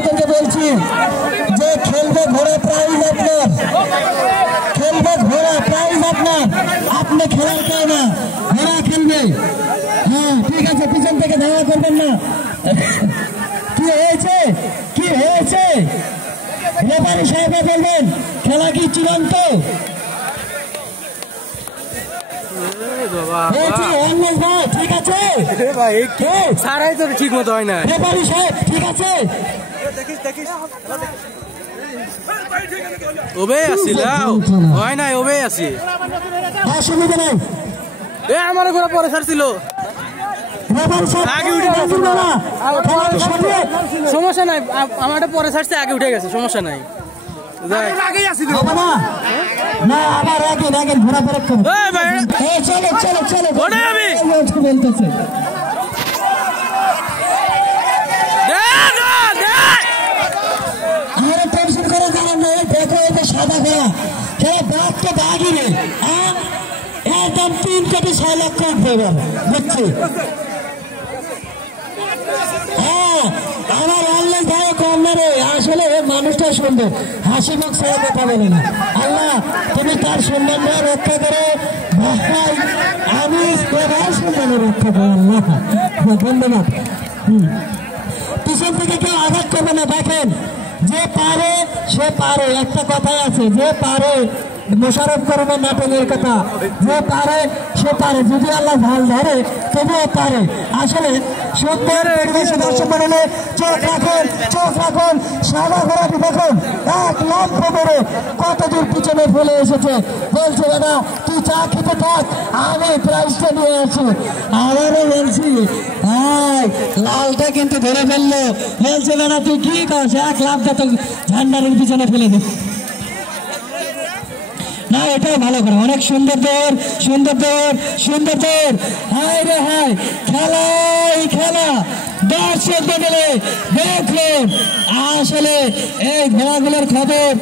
ভাইদেরকে বলছি যে খেলবে ঘোড়া প্রাইজ আপনার, খেলবে ঘোড়া প্রাইজ আপনার, আপনি খেলার কেউ না, ঘোড়া খেলবে। হ্যাঁ ঠিক আছে, পিছন থেকে ধাওয়া করবেন না। কি হয়েছে কি হয়েছে রেফারি সাহেব বলবেন, খেলা কি চূড়ান্ত? ঠিক আছে সারাই তো ঠিক মতো হয় না। রেফারি সাহেব ঠিক আছে, ওবে আসিলাও হয় নাই, ওবে আসি অসুবিধা নাই। এ আমার ঘোড়া পরে ছাড়ছিল, আগে উঠে গেছে, সমস্যা নাই, আমারটা পরে ছাড়ছে আগে উঠে গেছে, সমস্যা নাই। বলতেছে টেনশন করে জানান না, দেখো এটা সাদা ঘোড়া, খেলা বাঘ তো বাঘই নেই, একদম 3 কোটি 6 লক্ষ উঠবে বুঝছি। হ্যাঁ আমার আল্লাহ ভাই কম নেবে, আসলে মানুষটা সুন্দর, হাসি মুখ ছাড়া কথা বলে না। আল্লাহ তুমি তার সুন্দরটা রক্ষা করো ভাই, আমি সুন্দর রক্ষা করো আল্লাহ, ধন্যবাদ। পিছন থেকে কেউ আঘাত করবে না, দেখেন যে পারে সে পারে, একটা কথাই আছে, যে পারে মোশাররফ করিমের নাটকের কথা, যে পারে সে পারে, যদি আল্লাহ ভাল ধরে তবুও পারে। আসলে সুন্দর পরিবেশে দর্শক মণ্ডলী চোখ রাখুন, চোখ রাখুন, সাদা ঘোড়াটি দেখুন এক লম্ব করে কত দূর পিছনে ফেলে এসেছে। বলছে দাদা তুই চা খেতে থাক, আমি প্রাইজটা নিয়ে আসি। আবারও বলছি লালটা কিন্তু ধরে ফেললো, বলছে দাদা তুই কি করছ, এক লাভটা তো ঝান্ডারের পিছনে ফেলে দে। না এটাও ভালো করে, অনেক সুন্দর দৌড়, সুন্দর দৌড়, সুন্দর দৌড়। হায় রে হায়, খেলাই খেলা, দর্শক বদলে দেখুন আসলে এই ঘোড়াগুলোর খবর।